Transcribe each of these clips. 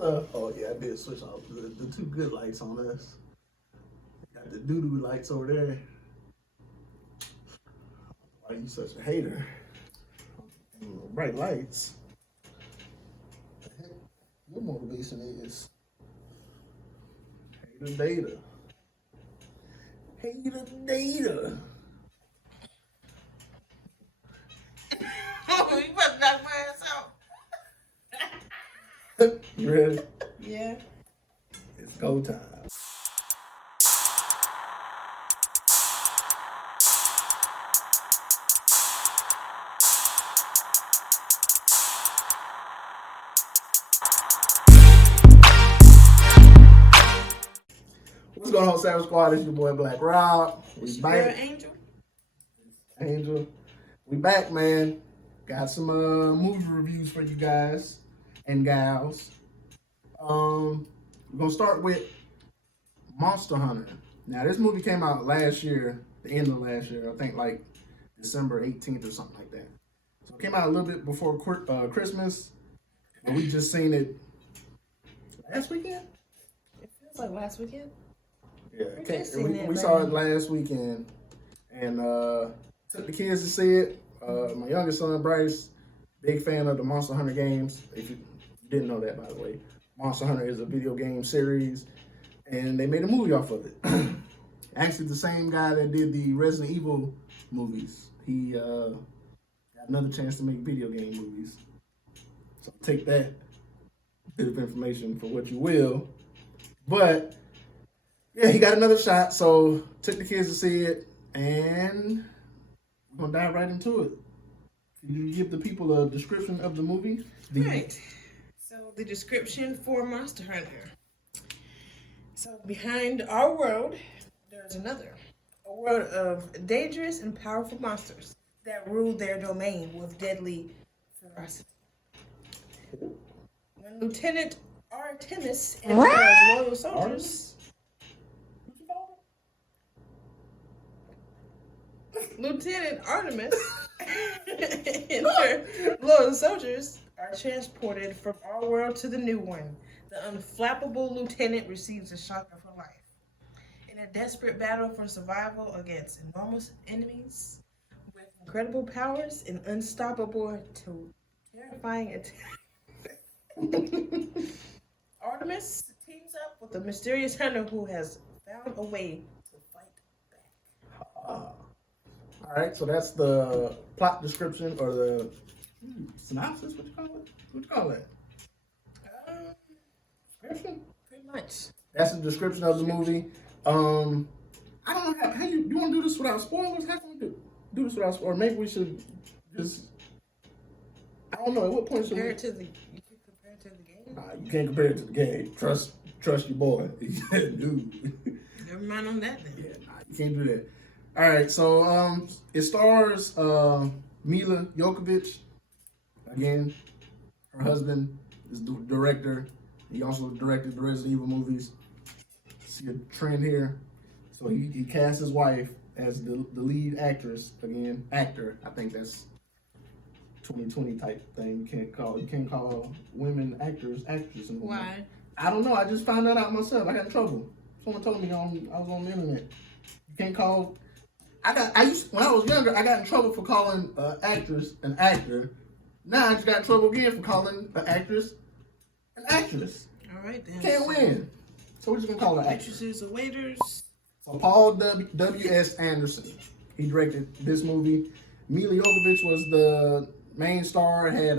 Oh yeah, I did switch off the two good lights on us. Got the doo-doo lights over there. Why you such a hater? Bright lights. The heck your motivation is hater data. Hater data. Oh, you better knock my ass out. You ready? Yeah. It's go time. What's going on, Savage Squad? It's your boy Black Rob. We Girl, back. Angel. Angel. We back, man. Got some movie reviews for you guys and gals. We're gonna start with Monster Hunter. Now, this movie came out last year, the end of last year. I think like December 18th or something like that. So it came out a little bit before Christmas, but we just seen it last weekend. It feels like last weekend. Yeah, We just seen that, we saw it man. last weekend, and took the kids to see it. My youngest son Bryce, big fan of the Monster Hunter games. If you didn't know that, by the way, Monster Hunter is a video game series, and they made a movie off of it. Actually, the same guy that did the Resident Evil movies. He got another chance to make video game movies. So take that bit of information for what you will. But yeah, he got another shot, so took the kids to see it, and we're gonna dive right into it. Can you give the people a description of the movie? Right. So the description for Monster Hunter. So behind our world, there's another. A world of dangerous and powerful monsters that rule their domain with deadly ferocity. When Lieutenant Artemis and her loyal soldiers. Lieutenant Artemis and her loyal soldiers are transported from our world to the new one. The unflappable lieutenant receives a shock of her life. In a desperate battle for survival against enormous enemies with incredible powers and unstoppable to terrifying attack, Artemis teams up with a mysterious hunter who has found a way to fight back. All right, so that's the plot description or the synopsis. What you call it? What you call that? Description. Pretty much. That's the description of the movie. I don't know how you want to do this without spoilers. How can we do this without spoilers? Or maybe we should just. I don't know. At what point should Compare we? it to the. You can compare it to the game. Nah, you can't compare it to the game. Trust your boy, dude. Never mind on that then. Yeah, nah, you can't do that. All right, so it stars Mila Jovovich. Again, her husband is the director. He also directed the Resident Evil movies. See a trend here. So he cast his wife as the lead actress. Again, actor. I think that's 2020 type thing. You can't call women actors actresses anymore. Why? I don't know. I just found that out myself. I got in trouble. Someone told me I was on the internet. You can't call. When I was younger, I got in trouble for calling actress an actor. Now I just got in trouble again for calling an actress an actress. All right then. Can't win. So we're just gonna call her actress. Actresses or waiters. So Paul W.S. Anderson, he directed this movie. Mila Jovovich was the main star. Had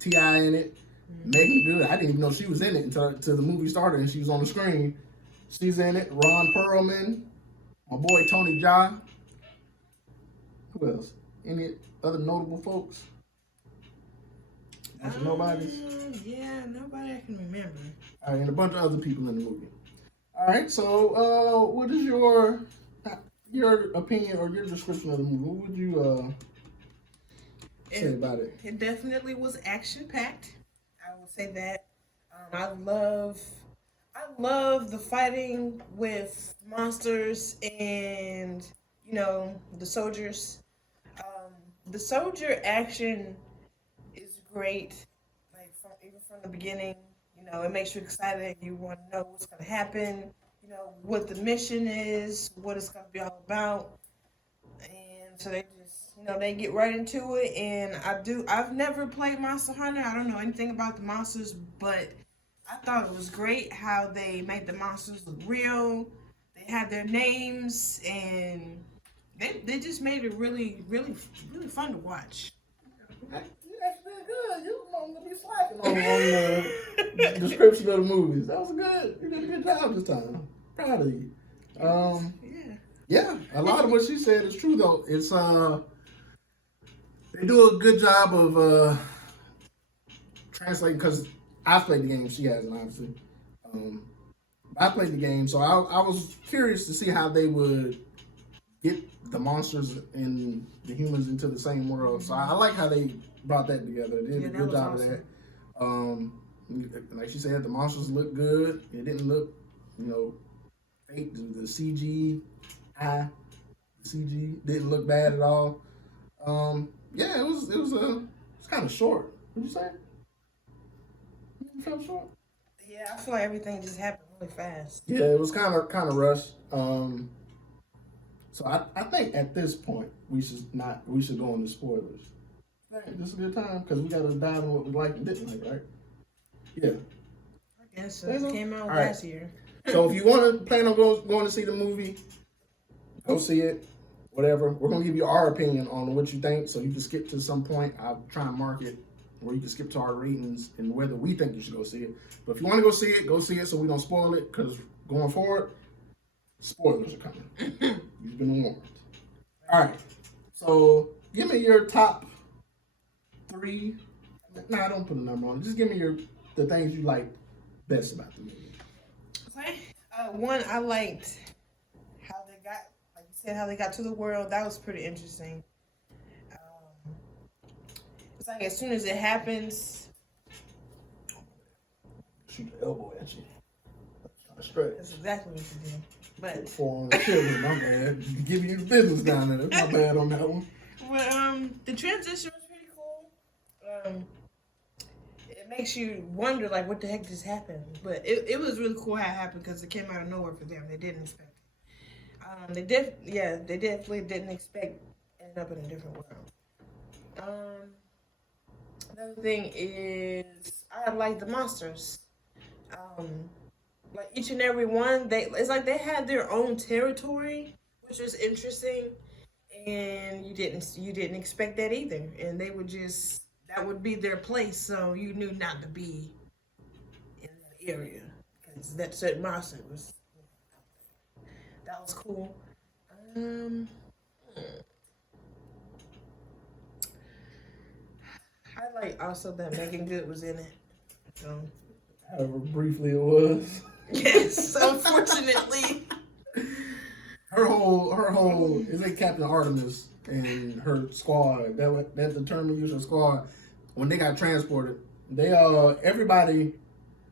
T.I. in it. Megan Good. I didn't even know she was in it until the movie started and she was on the screen. She's in it. Ron Perlman. My boy Tony Jaa. Who else? Any other notable folks? Nobody. Yeah, nobody I can remember. All right, and a bunch of other people in the movie. All right, so what is your opinion or your description of the movie? What would you say about it? It definitely was action packed. I will say that. I love the fighting with monsters and the soldiers. The soldier action is great, like even from the beginning. You know, it makes you excited. You want to know what's going to happen. You know what the mission is, what it's going to be all about, and so they just, you know, they get right into it. And I've never played Monster Hunter. I don't know anything about the monsters, but I thought it was great how they made the monsters look real. They had their names, and they just made it really, really, really fun to watch. You actually did good. You don't gonna be slacking on the description of the movies. That was good. You did a good job this time. Proud of you. Yeah, a lot of what she said is true though. It's they do a good job of translating, because I played the game, she hasn't obviously. I played the game, so I was curious to see how they would get the monsters and the humans into the same world. So I like how they brought that together. They did a good job of that. Like she said, the monsters looked good. It didn't look, fake. The CG didn't look bad at all. Yeah, it was kind of short. What'd you say? It felt short. Yeah, I feel like everything just happened really fast. Yeah, it was kind of rushed. So I think at this point we should go into spoilers. Right, this is a good time because we got to dive on what we liked and didn't like, right? Yeah. I guess so. It came out last year. So if you want to plan on going to see the movie, go see it. Whatever. We're gonna give you our opinion on what you think, so you can skip to some point. I'll try and mark it where you can skip to our ratings and whether we think you should go see it. But if you want to go see it so we don't spoil it, because going forward, spoilers are coming. You've been warned. All right. So give me your top 3. Nah, don't put a number on it. Just give me the things you liked best about the movie. Okay. One, I liked how they got, like you said, how they got to the world. That was pretty interesting. It's like as soon as it happens, shoot the elbow at you. Straight. That's exactly what you do. But for children, my bad. Give you the business down there. That's my bad on that one. Well, the transition was pretty cool. It makes you wonder, like, what the heck just happened. But it was really cool how it happened because it came out of nowhere for them. They didn't expect it. They definitely didn't expect ended up in a different world. Another thing is I like the monsters. Like each and every one, it's like they had their own territory, which was interesting, and you didn't expect that either. And they would that would be their place, so you knew not to be in that area because that certain monster was. That was cool. I like also that Megan Good was in it. So. However briefly it was. Yes, unfortunately. Her whole is like Captain Artemis and her squad. That's the term we use for squad. When they got transported, they everybody,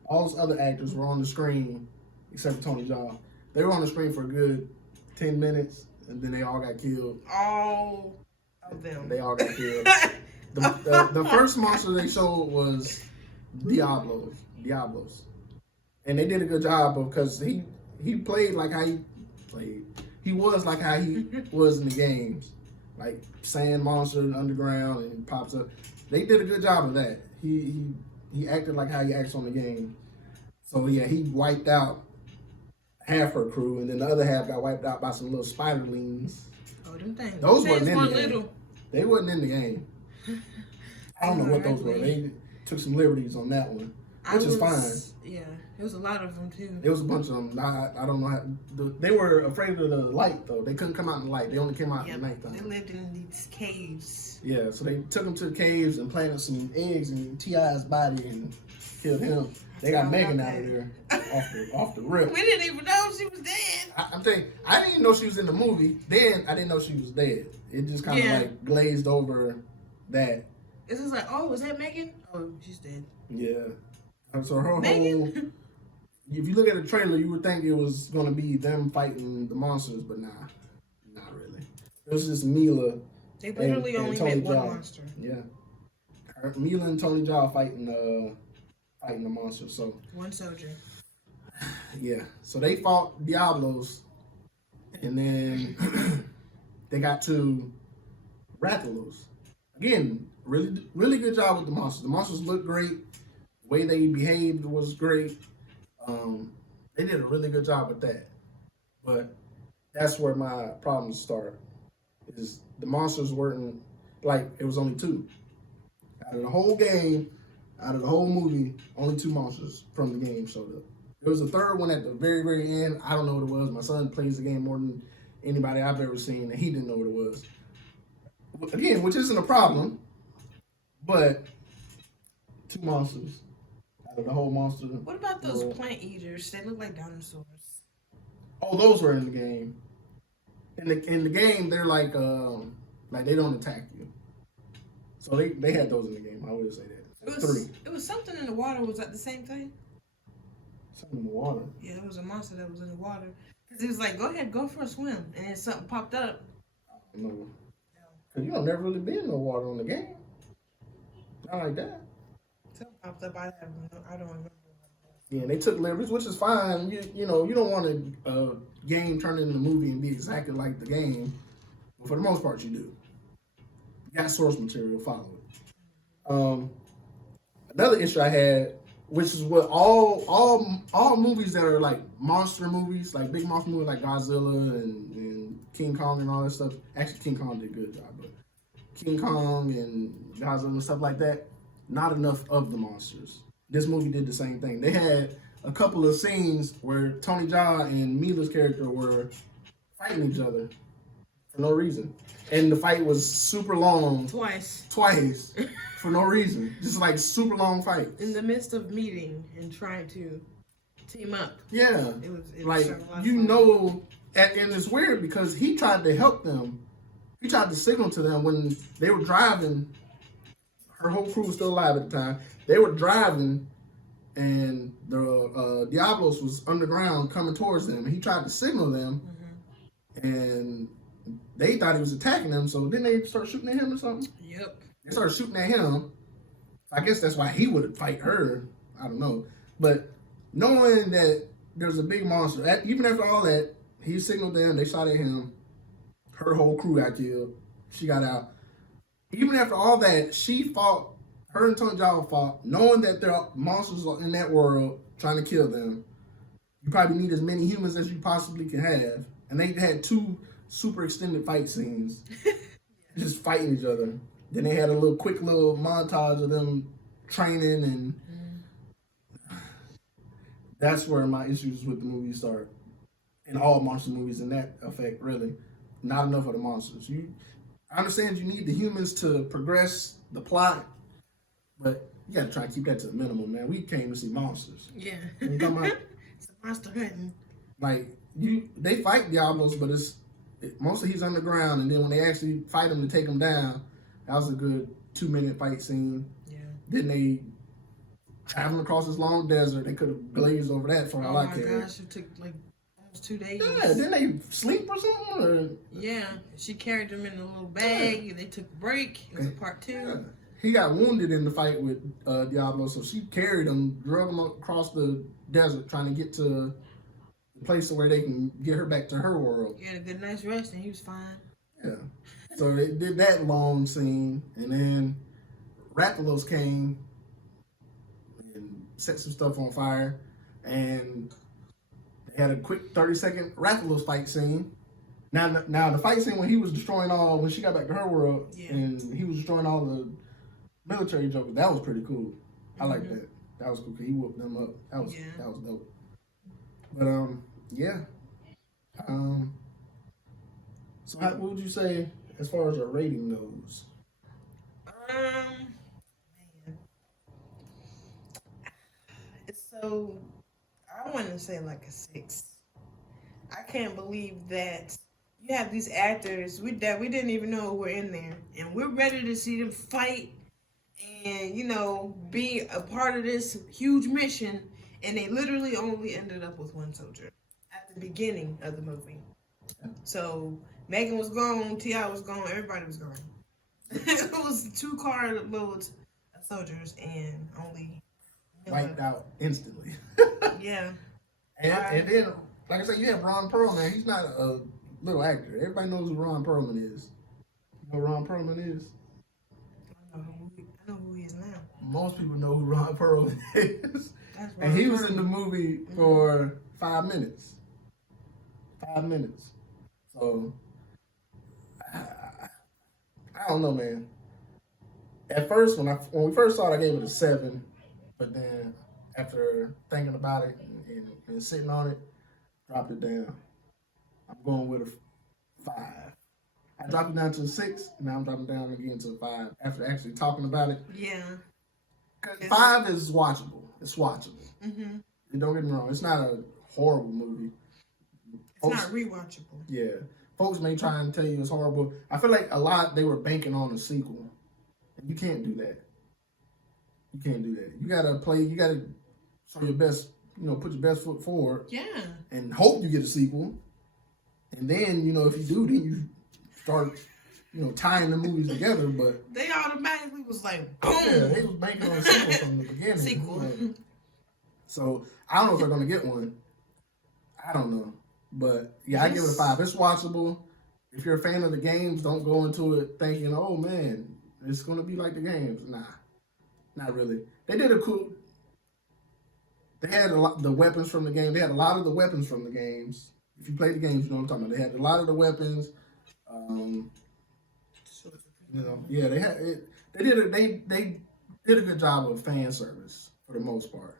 all those other actors were on the screen except for Tony Jaa. They were on the screen for a good 10 minutes, and then they all got killed. All of them. They all got killed. The first monster they showed was Diablos. And they did a good job because he played like how he played. He was like how he was in the games. Like sand monster underground and pops up. They did a good job of that. He acted like how he acts on the game. So yeah, he wiped out half her crew, and then the other half got wiped out by some little spiderlings. Oh, them things. Those weren't in the game. They wasn't in the game. I don't know what those were. They took some liberties on that one, which is fine. Yeah, it was a lot of them too. There was a bunch of them. I don't know how. They were afraid of the light though. They couldn't come out in the light. They only came out in the nighttime. They lived in these caves. Yeah, so they took them to the caves and planted some eggs in T.I.'s body and killed him. They got Megan out of there off the rip. We didn't even know she was dead. I'm telling you, I didn't even know she was in the movie. Then I didn't know she was dead. It just kind of like glazed over that. It's just like, oh, was that Megan? Oh, she's dead. Yeah. So her whole, if you look at the trailer, you would think it was going to be them fighting the monsters, but nah, not really. It was just Mila. They literally only met one monster. Yeah. Mila and Tony Jaa fighting fighting the monsters. So One soldier. yeah, so they fought Diablos, and then they got to Rathalos. Again, really good job with the monsters. The monsters looked great. The way they behaved was great. They did a really good job with that. But that's where my problems start. Is the monsters weren't like it was only two out of the whole game, out of the whole movie. Only two monsters from the game showed up. There was a third one at the very end. I don't know what it was. My son plays the game more than anybody I've ever seen, and he didn't know what it was. Again, which isn't a problem, but two monsters out of the whole monster. What about those world. plant eaters? They look like dinosaurs. Oh, those were in the game. In the game, they're like they don't attack you. So they had those in the game. I would say that. Three. It was something in the water. Was that the same thing? Something in the water. Yeah, it was a monster that was in the water. Because he was like, go ahead, go for a swim. And then something popped up. No. Cause you don't never really be in no water on the game. Not like that. Something popped up. I don't remember. Yeah, they took liberties, which is fine. You know, you don't want a game turned into a movie and be exactly like the game. But for the most part, you do. You got source material, follow it. Another issue I had, which is what all movies that are like monster movies, like big monster movies like Godzilla and King Kong and all that stuff. Actually, King Kong did a good job, but King Kong and Godzilla and stuff like that, not enough of the monsters. This movie did the same thing. They had a couple of scenes where Tony Jaa and Mila's character were fighting each other for no reason. And the fight was super long. Twice. For no reason. Just like super long fights. In the midst of meeting and trying to team up. Yeah. It was like, you know, and it's weird because he tried to help them. He tried to signal to them when they were driving. Her whole crew was still alive at the time. They were driving, and the Diablos was underground coming towards them. And he tried to signal them, and they thought he was attacking them. So didn't they start shooting at him or something? Yep. They started shooting at him. I guess that's why he would fight her. I don't know. But knowing that there's a big monster, even after all that, he signaled them, they shot at him. Her whole crew got killed. She got out. Even after all that, she fought, her and Tony Jaa fought, knowing that there are monsters in that world trying to kill them. You probably need as many humans as you possibly can have. And they had two super extended fight scenes. Just fighting each other. Then they had a quick little montage of them training, and that's where my issues with the movie start. And all monster movies in that effect, really. Not enough of the monsters. I understand you need the humans to progress the plot, but you gotta try to keep that to the minimum, man. We came to see monsters. Yeah. You know what I'm It's a monster hunting. like they fight Diablos, but mostly he's underground, and then when they actually fight him to take him down, that was a good 2-minute fight scene. Yeah. Then they traveling across this long desert. They could have glazed over that for all I care. Oh my gosh, it took like almost 2 days. Yeah, didn't they sleep or something? Or? Yeah, she carried them in a little bag, and they took a break. It was a part 2. Yeah. He got wounded in the fight with Diablo, so she carried him, drug him across the desert, trying to get to the place where they can get her back to her world. He had a good night's rest, and he was fine. Yeah. So they did that long scene, and then Rathalos came and set some stuff on fire, and they had a quick 30-second Rathalos fight scene. Now the fight scene when he was destroying when she got back to her world, and he was destroying all the military jokers, that was pretty cool. I like that. That was cool because he whooped them up. That was dope. But yeah. So what would you say as far as a rating goes? Man. So I want to say like a 6. I can't believe that you have these actors that we didn't even know were in there, and we're ready to see them fight and be a part of this huge mission, and they literally only ended up with one soldier at the beginning of the movie. So Megan was gone, T.I. was gone, everybody was gone. It was 2 car loads of soldiers and only wiped out instantly. Yeah. And then, like I said, you have Ron Perlman. He's not a little actor. Everybody knows who Ron Perlman is. You know who Ron Perlman is? I know who he is now. Most people know who Ron Perlman is. That's And he was Ron in the movie for 5 minutes. 5 minutes. So, I don't know, man. At first, when we first saw it, I gave it a 7. But then, after thinking about it and sitting on it, dropped it down. I'm going with a 5. I dropped it down to a 6. Now I'm dropping down again to a 5 after actually talking about it. Yeah. 5 is watchable. It's watchable. Mm-hmm. Don't get me wrong. It's not a horrible movie. It's not rewatchable. Yeah. Folks may try and tell you it's horrible. I feel like a lot they were banking on a sequel. And you can't do that. You can't do that. You gotta show your best, put your best foot forward. Yeah. And hope you get a sequel. And then, if you do, then you start, tying the movies together. But they automatically was like, boom. Yeah, they was banking on a sequel from the beginning. Sequel. So I don't know if they're gonna get one. I don't know. But yeah, I give it a 5. It's watchable. If you're a fan of the games, don't go into it thinking, oh man, it's gonna be like the games. Nah. Not really. They did a cool. They had the weapons from the game. They had a lot of the weapons from the games. If you play the games, you know what I'm talking about. They had a lot of the weapons. Yeah, they had it. They did a good job of fan service for the most part.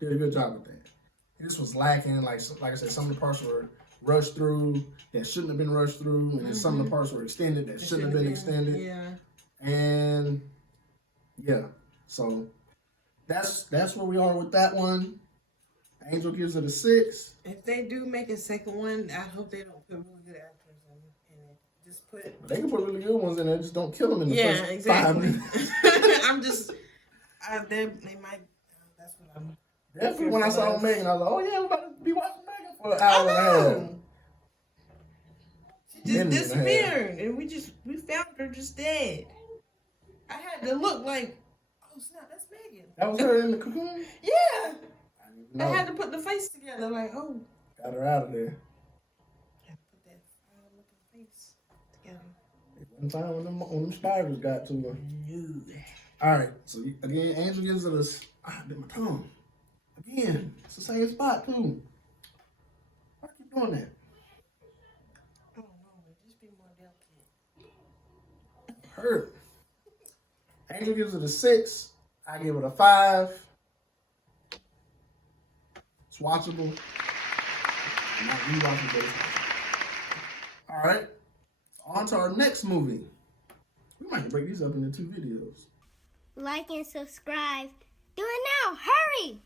Did a good job with that. This was lacking. Like I said, some of the parts were rushed through that shouldn't have been rushed through, and then some of the parts were extended that shouldn't have been extended. Yeah. And yeah, so that's where we are with that one. Angel gives it a 6. If they do make a second one, I hope they don't put really good actors in it. Just put. They can put really good ones in there. Just don't kill them in the first exactly. 5 minutes. I'm just. They might. That's what I'm. Definitely, when I saw Megan, I was like, "Oh yeah, we're about to be watching Megan for an hour and a half." She just disappeared, and we found her just dead. I had to look like, oh snap, that's Megan. That was her in the cocoon. Yeah. No. I had to put the face together, like, oh. Got her out of there. Had to put that looking face together. One time when them spiders got to her. No. All right, so again, Angel gives it a. I bit my tongue. Again, it's the same spot too. Why keep doing that? I don't know, just be more delicate. Hurt. Angel gives it a 6. I give it a 5. It's watchable. Not rewatchable, but it's watchable. All right. On to our next movie. We might break these up into 2 videos. Like and subscribe. Do it now. Hurry!